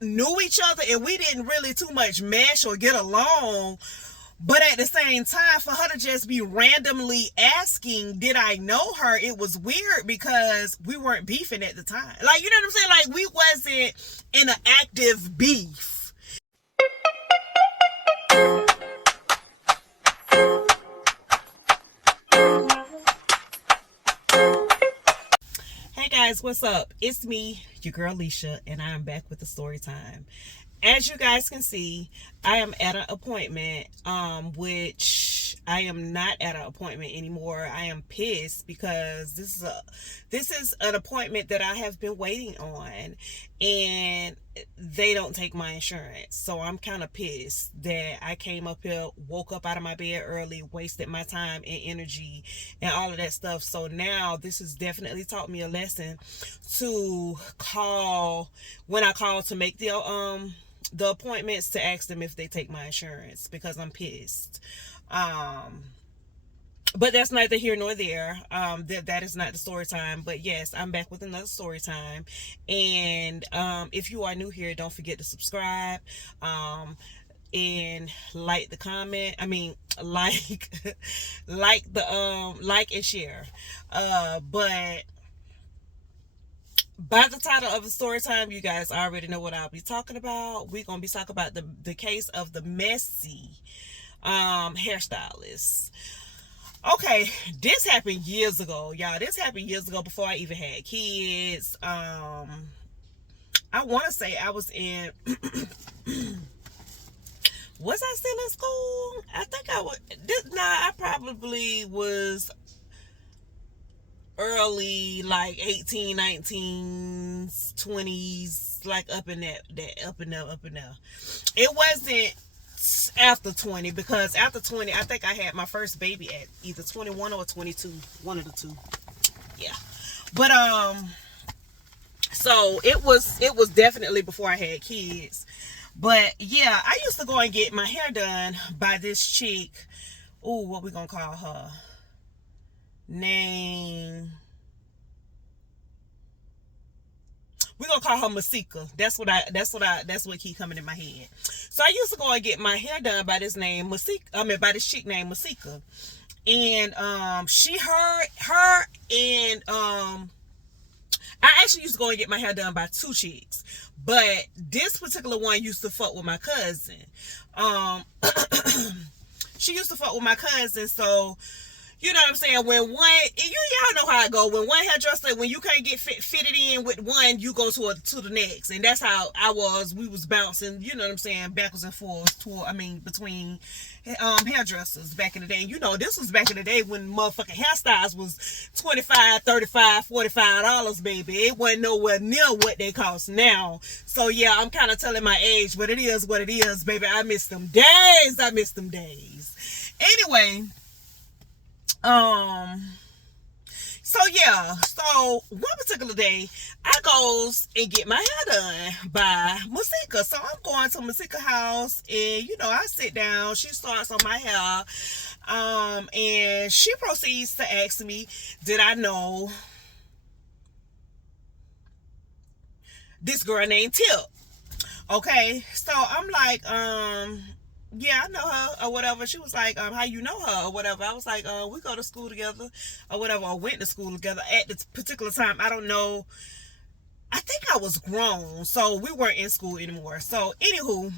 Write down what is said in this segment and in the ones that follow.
knew each other and we didn't really too much mesh or get along. But at the same time, for her to just be randomly asking, did I know her? It was weird because we weren't beefing at the time. Like, you know what I'm saying? Like, we wasn't in an active beef. Hey guys, what's up? It's me, your girl LISHA, and I am back with the story time. As you guys can see, I am at an appointment, which I am not at an appointment anymore. I am pissed because this is an appointment that I have been waiting on, and they don't take my insurance. So I'm kind of pissed that I came up here, woke up out of my bed early, wasted my time and energy and all of that stuff. So now this has definitely taught me a lesson to call when I call to make the appointments, to ask them if they take my insurance, because I'm pissed. But that's neither here nor there. That is not the story time. But yes, I'm back with another story time. And if you are new here, don't forget to subscribe. And like the comment. I mean, like and share. But by the title of the story time, you guys already know what I'll be talking about. We're gonna be talking about the case of the messy hairstylist. Okay, this happened years ago, y'all. This happened years ago, before I even had kids. I want to say I was in was I still in school? I think I was. I probably was early, like 18, 19s, 20s, like up in there. It wasn't after 20, because after 20, I think I had my first baby at either 21 or 22, one of the two. Yeah. But so it was definitely before I had kids. But yeah, I used to go and get my hair done by this chick. Ooh, what we gonna call her? Name. We're gonna call her Masika. That's what keep coming in my head. So I used to go and get my hair done by this chick named Masika. And I actually used to go and get my hair done by two chicks. But this particular one used to fuck with my cousin. She used to fuck with my cousin, so you know what I'm saying? When one, y'all know how it go. When one hairdresser, when you can't get fitted in with one, you go to the next. And that's how we was bouncing, you know what I'm saying, backwards and forwards between hairdressers back in the day. You know, this was back in the day when motherfucking hairstyles was $25, $35, $45, baby. It wasn't nowhere near what they cost now. So yeah, I'm kind of telling my age, but it is what it is, baby. I miss them days. Anyway, so one particular day I goes and get my hair done by Masika. So I'm going to Masika's house, and I sit down. She starts on my hair, and she proceeds to ask me, did I know this girl named TIk? Okay, so I'm like, yeah, I know her or whatever. She was like, how you know her or whatever. I was like, we go to school together or whatever, or went to school together at this particular time. I don't know. I think I was grown, so we weren't in school anymore. So anywho,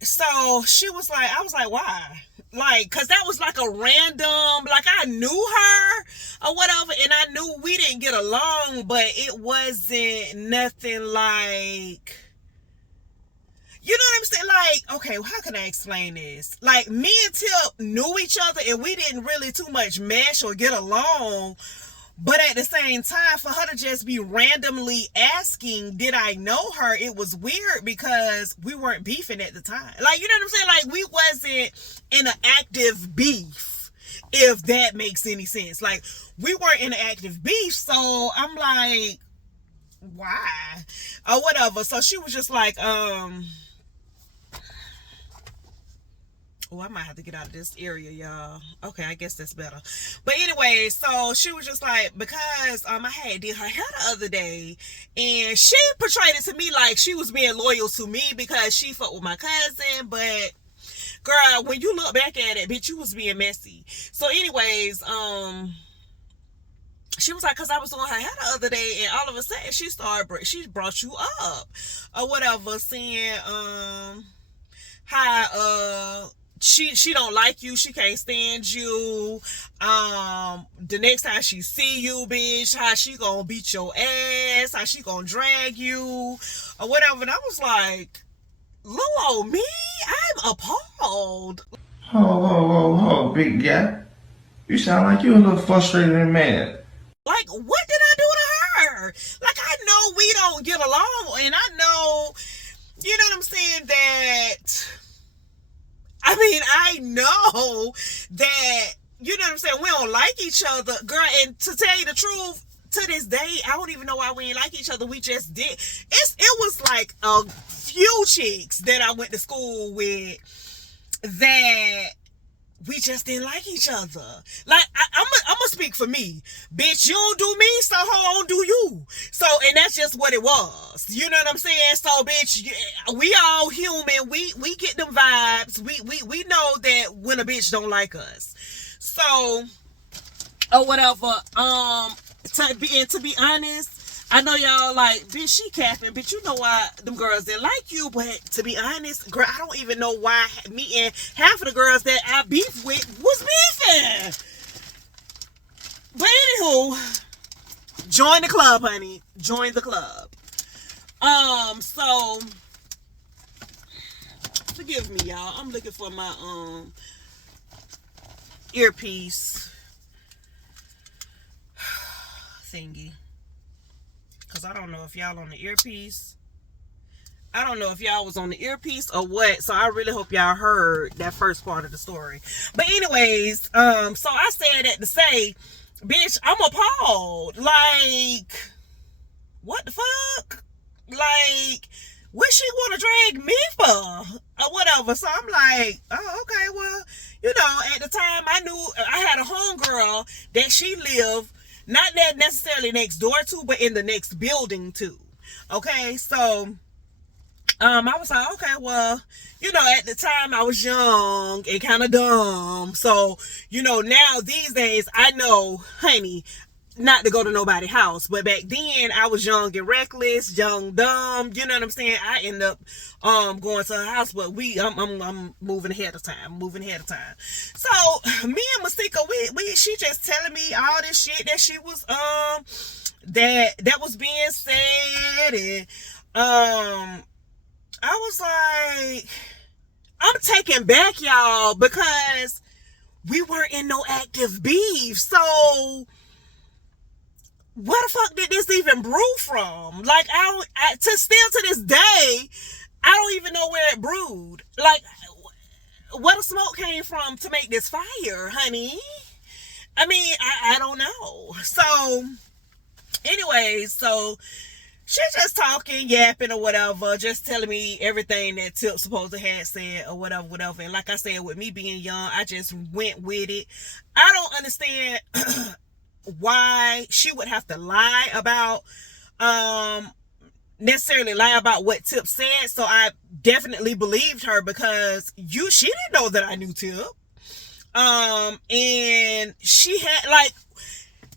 so she was like, I was like, why? Like, cause that was like a random, like I knew her or whatever, and I knew we didn't get along, but it wasn't nothing like, you know what I'm saying? Like, okay, how can I explain this? Like, me and TIk knew each other and we didn't really too much mesh or get along. But at the same time, for her to just be randomly asking, did I know her? It was weird because we weren't beefing at the time. Like, you know what I'm saying? Like, we wasn't in an active beef, if that makes any sense. Like, we weren't in an active beef. So I'm like, why? Or whatever. So she was just like, Oh, I might have to get out of this area, y'all. Okay, I guess that's better. But anyway, so she was just like, because I had did her hair the other day, and she portrayed it to me like she was being loyal to me because she fucked with my cousin, but girl, when you look back at it, bitch, you was being messy. So anyways, she was like, because I was doing her hair the other day, and all of a sudden she brought you up or whatever, saying how she don't like you, she can't stand you, the next time she see you, bitch, how she gonna beat your ass, how she gonna drag you or whatever. And I was like, Lolo, me, I'm appalled. Ho, big guy. You sound like you a little frustrated and mad. Like, what did I do to her? Like, I know we don't get along, and I know, you know what I'm saying, that, I mean, I know that, you know what I'm saying, we don't like each other, girl, and to tell you the truth, to this day, I don't even know why we ain't like each other. We just did. It was like a few chicks that I went to school with that we just didn't like each other. Like, I'm gonna speak for me. Bitch, you don't do me, so how don't do you? So, and that's just what it was. You know what I'm saying? So, bitch, we all human. We get them vibes. We know that when a bitch don't like us. So, or whatever. To be honest, I know y'all like, bitch, she capping, bitch, you know why them girls didn't like you, but to be honest, girl, I don't even know why me and half of the girls that I beef with was beefing. But anywho, join the club, honey. Join the club. So forgive me, y'all. I'm looking for my earpiece thingy. Because I don't know if y'all on the earpiece. I don't know if y'all was on the earpiece or what. So I really hope y'all heard that first part of the story. But anyways, so I said that to say, bitch, I'm appalled. Like, what the fuck? Like, what she want to drag me for? Or whatever. So I'm like, oh, okay, well, you know, at the time I knew I had a homegirl that she lived not that necessarily next door to, but in the next building too. Okay, so I was like, okay, well, you know, at the time I was young and kind of dumb. So, you know, now these days I know, honey, not to go to nobody's house. But back then I was young and reckless, young, dumb. You know what I'm saying? I end up going to her house, but I'm moving ahead of time. So me and Masika, she just telling me all this shit that she was that was being said, and I was like, I'm taken back, y'all, because we weren't in no active beef. So where the fuck did this even brew from? Like, still to this day, I don't even know where it brewed. Like, where the smoke came from to make this fire, honey? I mean, I don't know. So, anyways, so she's just talking, yapping or whatever, just telling me everything that Tip supposed to have said or whatever. And like I said, with me being young, I just went with it. I don't understand why she would have to lie about necessarily lie about what Tip said. So I definitely believed her, because she didn't know that I knew Tip. And she had, like,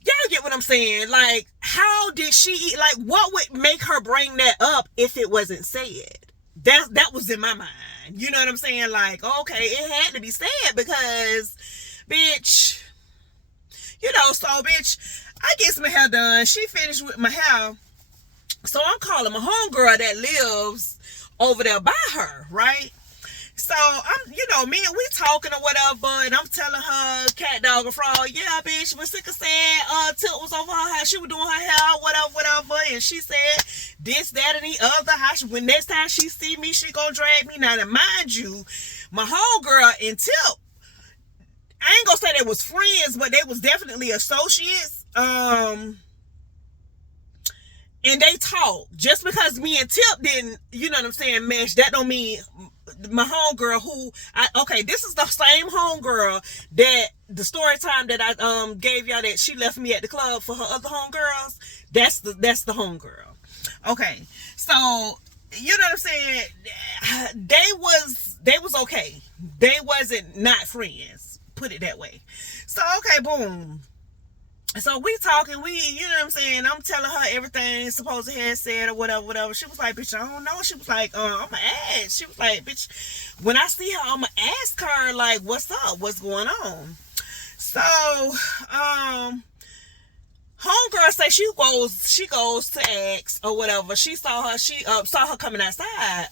y'all get what I'm saying? Like, how did she, like, what would make her bring that up if it wasn't said? That was in my mind. You know what I'm saying? Like, okay, it had to be said because, bitch, you know, so, bitch, I get my hair done. She finished with my hair. So I'm calling my homegirl that lives over there by her, right? So I'm, you know, me and we talking or whatever, and I'm telling her, cat, dog, and frog, yeah, bitch, Masika said Tip was over her house, she was doing her hair, whatever, and she said this, that, and the other. When next time she see me, she gonna drag me. Now, to mind you, my homegirl and Tip, I ain't gonna say they was friends, but they was definitely associates. And they talk. Just because me and Tip didn't, you know what I'm saying, mesh, that don't mean my homegirl who okay, this is the same homegirl that the story time that I gave y'all that she left me at the club for her other homegirls. That's the homegirl. Okay, so you know what I'm saying? They was okay. They wasn't not friends. Put it that way. So okay, boom. So we talking, you know what I'm saying? I'm telling her everything supposed to have said or whatever. She was like, bitch, I don't know. She was like, I'ma ask. She was like, bitch, when I see her, I'ma ask her, like, what's up? What's going on? So, homegirl say she goes to ask or whatever. She saw her coming outside.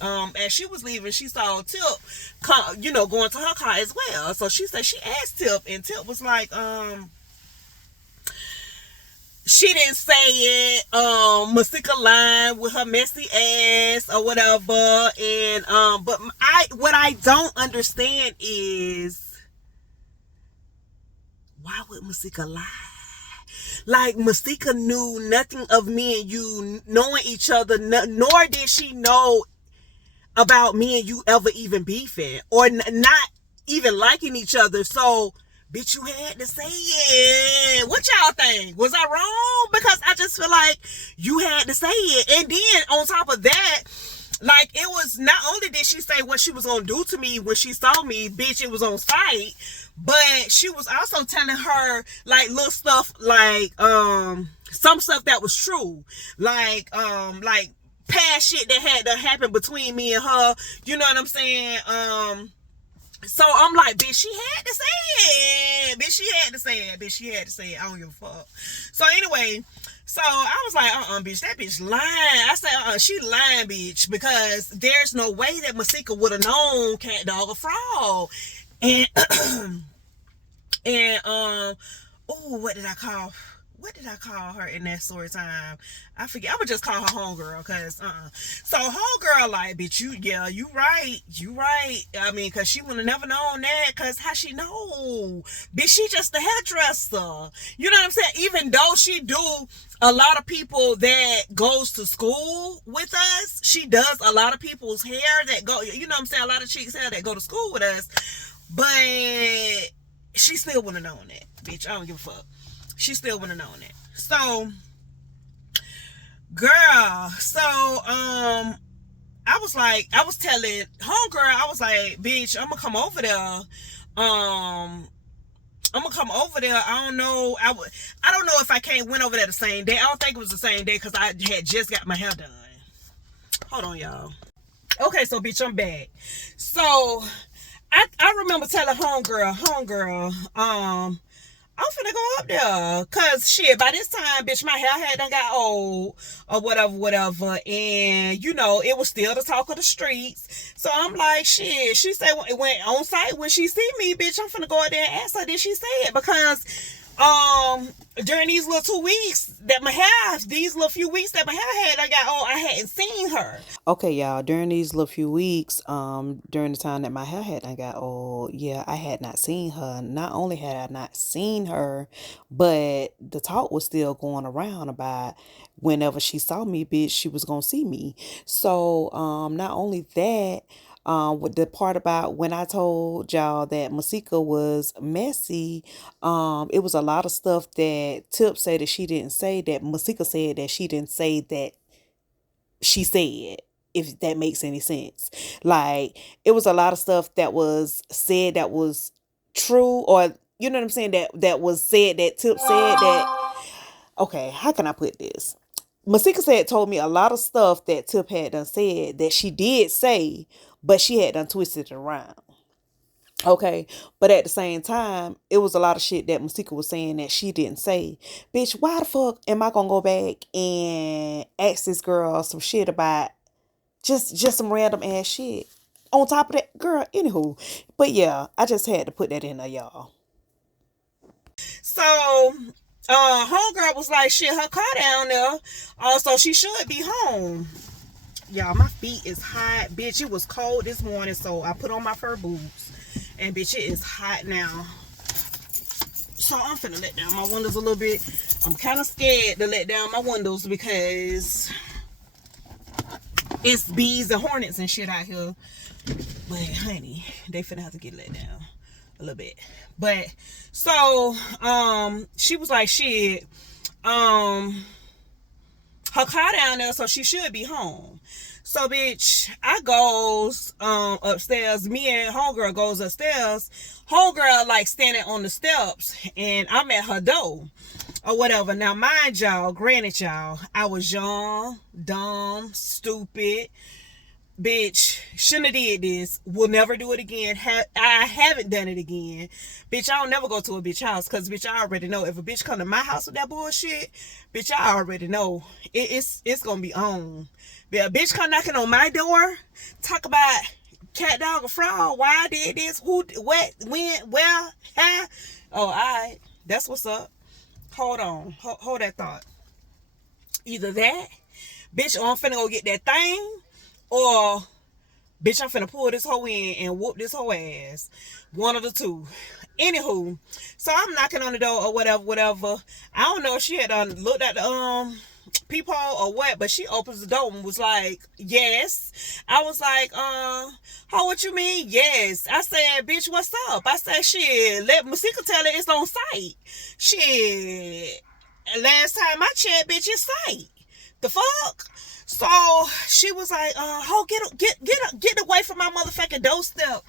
As she was leaving, she saw Tip going to her car as well. So she said she asked Tip, and Tip was like, she didn't say it. Masika lying with her messy ass or whatever. And but what I don't understand is, why would Masika lie? Like, Masika knew nothing of me and you knowing each other, nor did she know about me and you ever even beefing or not even liking each other. So, bitch, you had to say it. What y'all think? Was I wrong? Because I just feel like you had to say it. And then on top of that, like, it was not only did she say what she was gonna do to me when she saw me, bitch, it was on sight, but she was also telling her like little stuff, like some stuff that was true, like past shit that had to happen between me and her. You know what I'm saying? So I'm like, bitch, she had to say it. Bitch, she had to say it. Bitch, she had to say it. I don't give a fuck. So anyway, so I was like, bitch, that bitch lying. I said, she lying, bitch, because there's no way that Masika would have known Cat Dog a fraud. And what did I call? What did I call her in that story time? I forget. I would just call her homegirl, cause So homegirl, like, bitch, you right. I mean, cause she would have never known that, cause how she know? Bitch, she just a hairdresser. You know what I'm saying? Even though she do a lot of people that goes to school with us, she does a lot of people's hair that go. You know what I'm saying? A lot of chicks' hair that go to school with us, but she still wouldn't have known that, bitch. I don't give a fuck. She still wouldn't have known it. So, girl, I was telling homegirl, I was like, bitch, I'm gonna come over there. I don't know. I don't know if I went over there the same day. I don't think it was the same day because I had just got my hair done. Hold on, y'all. Okay, so bitch, I'm back. So I remember telling homegirl, I'm finna go up there, cause shit, by this time, bitch, my hair had done got old, or whatever, and, you know, it was still the talk of the streets, so I'm like, shit, she said, it went on site, when she see me, bitch, I'm finna go out there and ask her, did she say it, because, during these little 2 weeks that my hair, these little few weeks that my hair had, I hadn't seen her. Okay, y'all, during these little few weeks, during the time that my hair had done got old, yeah, I had not seen her. Not only had I not seen her, but the talk was still going around about whenever she saw me, bitch, she was gonna see me. So, not only that, with the part about when I told y'all that Masika was messy, it was a lot of stuff that Tip said that she didn't say, that Masika said that she didn't say that she said, if that makes any sense. Like, it was a lot of stuff that was said that was true, or you know what I'm saying, that was said, that Tip said that, okay, how can I put this? Masika told me a lot of stuff that Tip had done said that she did say, but she had done twisted it around. Okay, but at the same time, it was a lot of shit that Masika was saying that she didn't say. Bitch, why the fuck am I gonna go back and ask this girl some shit about just some random ass shit? On top of that, girl, anywho. But yeah, I just had to put that in there, y'all. So, homegirl was like, shit, her car down there. Also, she should be home. Y'all, my feet is hot. Bitch, it was cold this morning, so I put on my fur boots. And bitch, it is hot now. So I'm finna let down my windows a little bit. I'm kind of scared to let down my windows because it's bees and hornets and shit out here. But honey, they finna have to get let down a little bit. But so she was like, shit, her car down there, so she should be home. So bitch, I goes upstairs. Me and homegirl goes upstairs. Homegirl like standing on the steps, and I'm at her door or whatever. Now mind y'all, granted y'all, I was young, dumb, stupid. Bitch, shouldn't have did this. Will never do it again. I haven't done it again. Bitch, I don't never go to a bitch house, because bitch, I already know if a bitch come to my house with that bullshit, bitch, I already know it's gonna be on. But a bitch come knocking on my door, talk about cat, dog, or frog, why I did this, who, what, when, where, how. Oh, alright, that's what's up. Hold on, hold that thought. Either that, bitch, or I'm finna go get that thing, or bitch, I'm finna pull this hoe in and whoop this hoe ass. One of the two. Anywho, so I'm knocking on the door or whatever. I don't know if she had looked at the peephole or what, but she opens the door and was like, yes. I was like, how, what you mean? Yes. I said, bitch, what's up? I said, shit, let Masika tell it it's on site. Shit. Last time I checked, bitch, it's site. The fuck? So she was like, ho, get away from my motherfucking doorstep.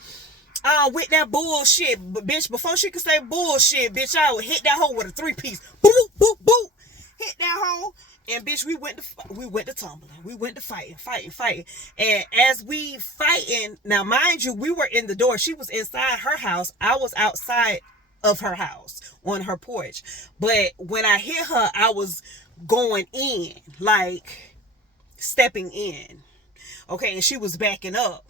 With that bullshit. But bitch, before she could say bullshit, bitch, I would hit that hoe with a 3-piece. Boop, boop, boop. Hit that hoe. And bitch, we went to tumbling. We went to fighting. And as we fighting, now mind you, we were in the door. She was inside her house. I was outside of her house on her porch. But when I hit her, I was going in, like stepping in. Okay, and she was backing up.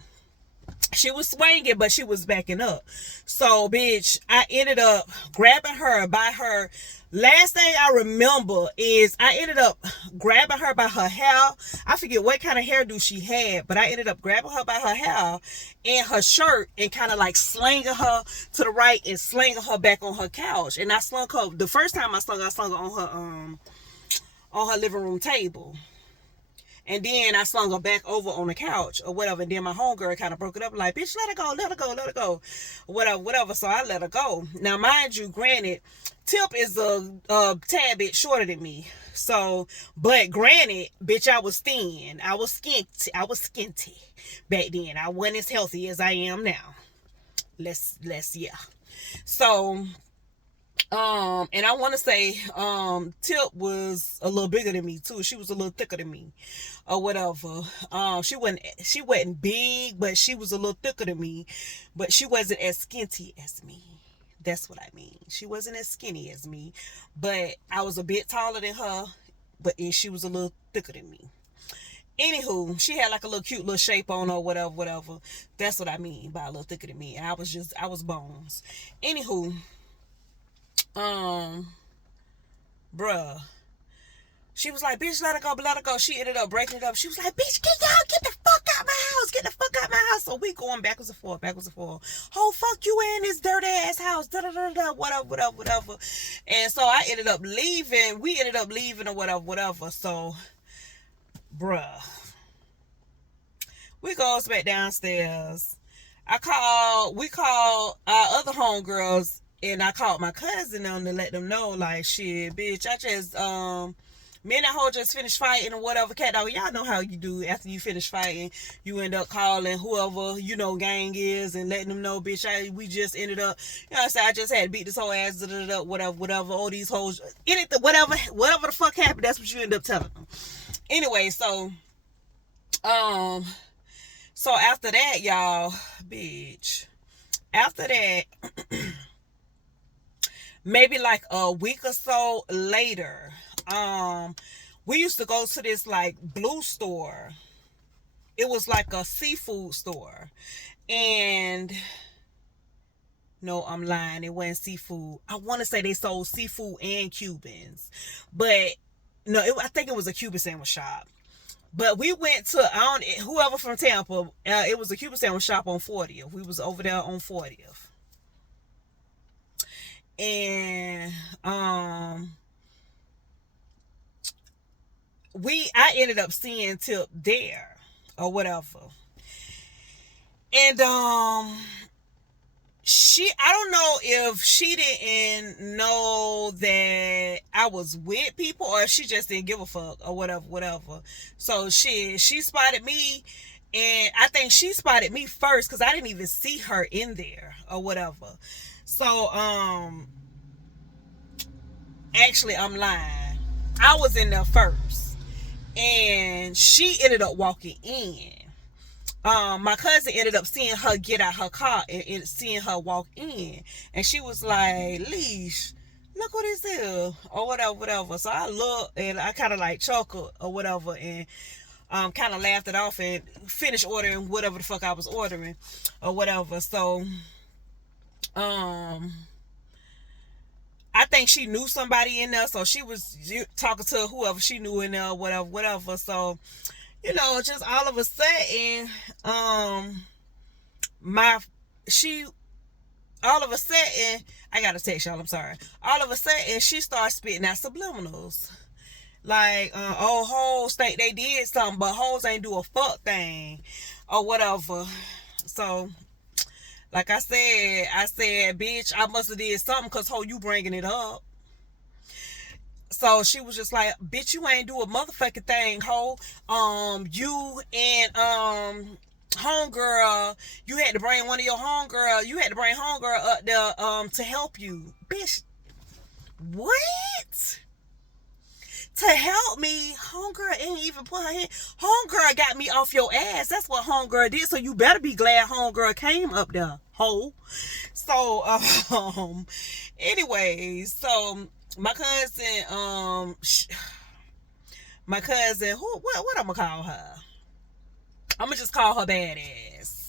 She was swinging, but she was backing up. So, bitch, I ended up grabbing her by her. Last thing I remember is I ended up grabbing her by her hair. I forget what kind of hairdo she had, but I ended up grabbing her by her hair and her shirt and kind of like slinging her to the right and slinging her back on her couch. And I slung her. The first time I slung her on her living room table. And then I slung her back over on the couch or whatever. And then my homegirl kind of broke it up like, bitch, let her go. Whatever. So I let her go. Now, mind you, granted, Tip is a tad bit shorter than me. So, but granted, bitch, I was thin. I was skinty back then. I wasn't as healthy as I am now. Yeah. So, and I want to say, Tip was a little bigger than me too. She was a little thicker than me, or whatever. She wasn't big, but she was a little thicker than me. But she wasn't as skinty as me. That's what I mean. She wasn't as skinny as me, but I was a bit taller than her. But she was a little thicker than me. Anywho, she had like a little cute little shape on her, whatever. That's what I mean by a little thicker than me. And I was bones. Anywho. Bruh, she was like, bitch, let her go. She ended up breaking it up. She was like, bitch, get the fuck out my house. So we going backwards and forth. Oh, fuck you in this dirty ass house, whatever. And so I ended up leaving. We ended up leaving or whatever. So, bruh, we goes back downstairs. We called our other homegirls. And I called my cousin on to let them know, like, shit, bitch, I just, me and that hoe just finished fighting or whatever. Cat dog, y'all know how you do after you finish fighting. You end up calling whoever, gang is and letting them know, bitch, we just ended up, you know what I'm saying, I just had to beat this whole ass, whatever, all these hoes, anything, whatever the fuck happened, that's what you end up telling them. Anyway, so after that, y'all, bitch, after that, maybe like a week or so later, we used to go to this like blue store. It was like a seafood store. And no, I'm lying. It wasn't seafood. I want to say they sold seafood and Cubans. But no, I think it was a Cuban sandwich shop. But we went to, whoever from Tampa, it was a Cuban sandwich shop on 40th. We was over there on 40th. And I ended up seeing Tip there or whatever. And I don't know if she didn't know that I was with people, or if she just didn't give a fuck, or whatever. So she spotted me, and I think she spotted me first because I didn't even see her in there or whatever. So actually, I'm lying. I was in there first, and she ended up walking in. My cousin ended up seeing her get out her car and seeing her walk in, and she was like, "Leash, look what is here," or whatever. So I looked and I kind of like chuckled or whatever, and kind of laughed it off and finished ordering whatever the fuck I was ordering or whatever. So I think she knew somebody in there, so she was talking to whoever she knew in there, whatever. So, you know, just all of a sudden, I got to text y'all, I'm sorry. All of a sudden, she starts spitting out subliminals. Like, oh, hoes think they did something, but hoes ain't do a fuck thing, or whatever. So, like I said, bitch, I must have did something, because ho, you bringing it up. So she was just like, bitch, you ain't do a motherfucking thing, ho. You and homegirl, you had to bring one of your homegirl, up there to help you. Bitch, what? To help me? Homegirl ain't even put her hand. Homegirl got me off your ass. That's what homegirl did. So you better be glad homegirl came up there, ho. So anyways, so my cousin, what I'm gonna call her? I'm gonna just call her Badass.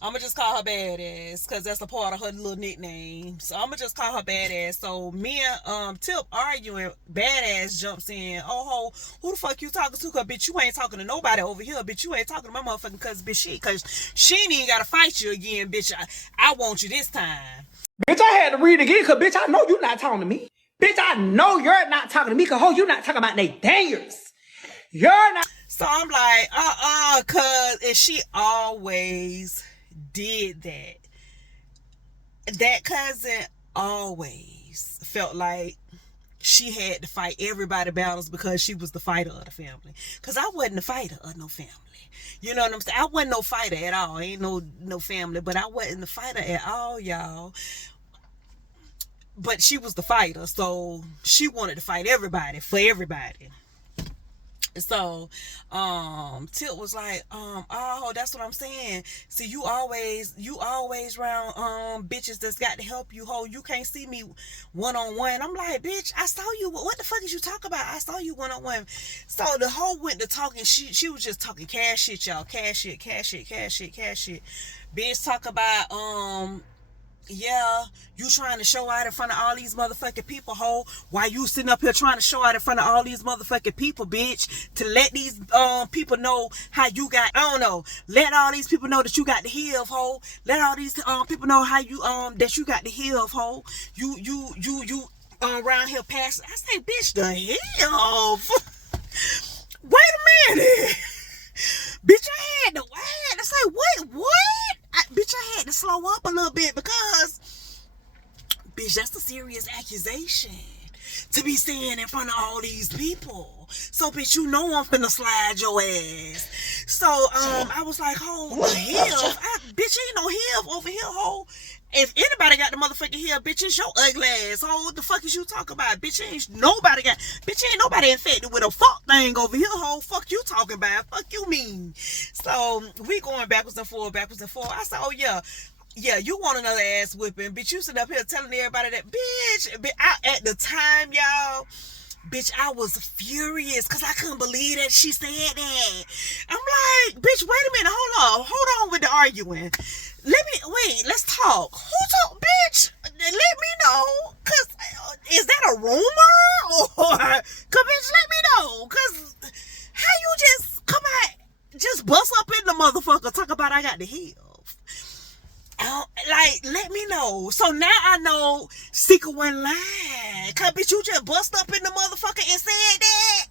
Because that's a part of her little nickname. So I'm gonna just call her Badass. So me and Tip arguing, Badass jumps in. Oh, who the fuck you talking to? Cause bitch, you ain't talking to nobody over here. Bitch, you ain't talking to my motherfucking cousin, bitch. Cause she ain't even gotta fight you again, bitch. I want you this time. Bitch, I had to read again, cause bitch, I know you not talking to me. Bitch, I know you're not talking to me, cause ho, you not talking about Nathaniels. You're not. So I'm like, cause and she always did that. That cousin always felt like she had to fight everybody's battles because she was the fighter of the family. Cause I wasn't the fighter of no family. You know what I'm saying? I wasn't no fighter at all. Ain't no family, but I wasn't the fighter at all, y'all. But she was the fighter, so she wanted to fight everybody for everybody. So Tip was like, oh, that's what I'm saying. See, you always round bitches that's got to help you, ho. You can't see me one-on-one. I'm like, bitch, I saw you. What the fuck is you talking about? I saw you one-on-one. So the hoe went to talking. She was just talking cash shit, y'all. Cash shit. Bitch talk about yeah, you trying to show out in front of all these motherfucking people, ho. Why you sitting up here trying to show out in front of all these motherfucking people, bitch? To let these people know how you got, I don't know. Let all these people know that you got the heel, ho. Let all these people know how you that you got the heel, ho. You around here passing. I say, bitch, the heel. Wait a minute. Bitch, I say, what? Bitch, I had to slow up a little bit because, bitch, that's a serious accusation to be saying in front of all these people. So, bitch, you know I'm finna slide your ass. So, I was like, ho, the heel? Bitch, ain't no heel over here, ho. If anybody got the motherfucking heel, bitch, it's your ugly ass. Ho, what the fuck is you talking about? Bitch, ain't nobody infected with a fuck thing over here, ho. Fuck you talking about. Fuck you mean. So, we going backwards and forward. I said, oh, yeah, you want another ass whipping. Bitch, you sitting up here telling everybody that, bitch, at the time, y'all, bitch, I was furious because I couldn't believe that she said that. I'm like, bitch, wait a minute, hold on with the arguing. Let's talk. Who talk, bitch? Let me know, cause is that a rumor or? Cause bitch, let me know, cause how you just come out, just bust up in the motherfucker, talk about I got the heels. Like, let me know. So now I know Sika wasn't lying. Cause bitch, you just bust up in the motherfucker and said that.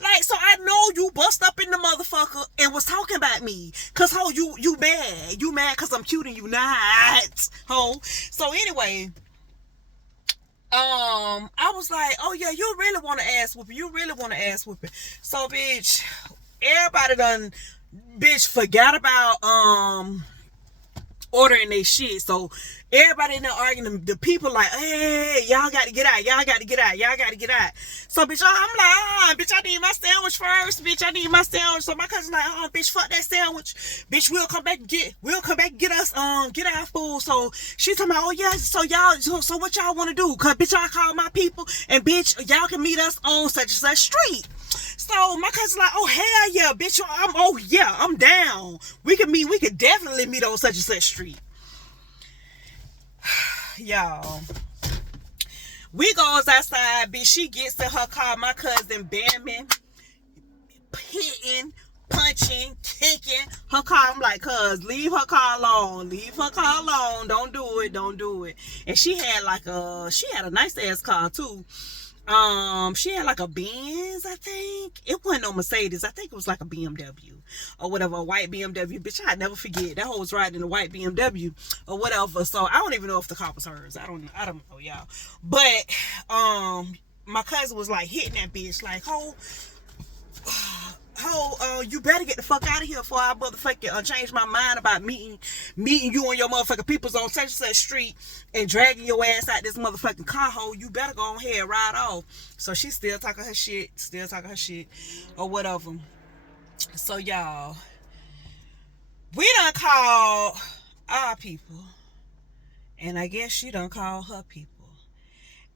Like, so I know you bust up in the motherfucker and was talking about me. Cause ho, you mad. You mad cause I'm cute and you not. Ho. So anyway, I was like, oh yeah, you really want to ass whooping. You really want to ass whooping. So bitch, everybody done bitch forgot about ordering their shit. So everybody in there arguing, the people like, hey, y'all got to get out, y'all got to get out, y'all got to get out. So bitch, I'm like, bitch, I need my sandwich first, bitch, I need my sandwich. So my cousin like, oh bitch, fuck that sandwich, bitch, we'll come back and get us get our food. So she talking about, oh yeah, so y'all, so what y'all want to do? Cause bitch, I call my people and bitch, y'all can meet us on such and such street. So my cousin like, oh hell yeah, bitch, I'm down. We could definitely meet on such and such street. Y'all, we goes outside, bitch. She gets in her car, my cousin bamming, hitting, punching, kicking her car. I'm like, cuz, leave her car alone, don't do it. And she had a nice ass car too. She had like a Benz, I think. It wasn't no Mercedes. I think it was like a BMW or whatever, a white BMW. Bitch, I'd never forget. That hoe was riding in a white BMW or whatever. So I don't even know if the car was hers. I don't know, y'all. But my cousin was like hitting that bitch, like, you better get the fuck out of here before I motherfucking change my mind about meeting you and your motherfucking peoples on such and such street and dragging your ass out this motherfucking car. Ho, you better go ahead and ride off. So she still talking her shit or whatever. So y'all, we done called our people, and I guess she done called her people,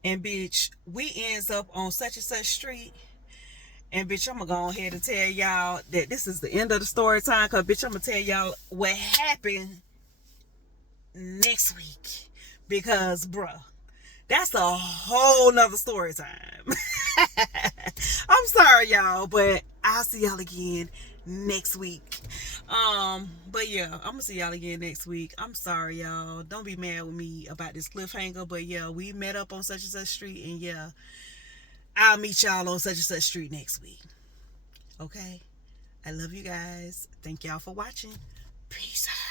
and bitch, we ends up on such and such street. And bitch, I'm gonna go ahead and tell y'all that this is the end of the story time. Cause bitch, I'm gonna tell y'all what happened next week. Because bruh, that's a whole nother story time. I'm sorry y'all, but I'll see y'all again next week. But yeah, I'm gonna see y'all again next week. I'm sorry y'all, don't be mad with me about this cliffhanger, but yeah, we met up on such and such street, and yeah, I'll meet y'all on such and such street next week. Okay? I love you guys. Thank y'all for watching. Peace out.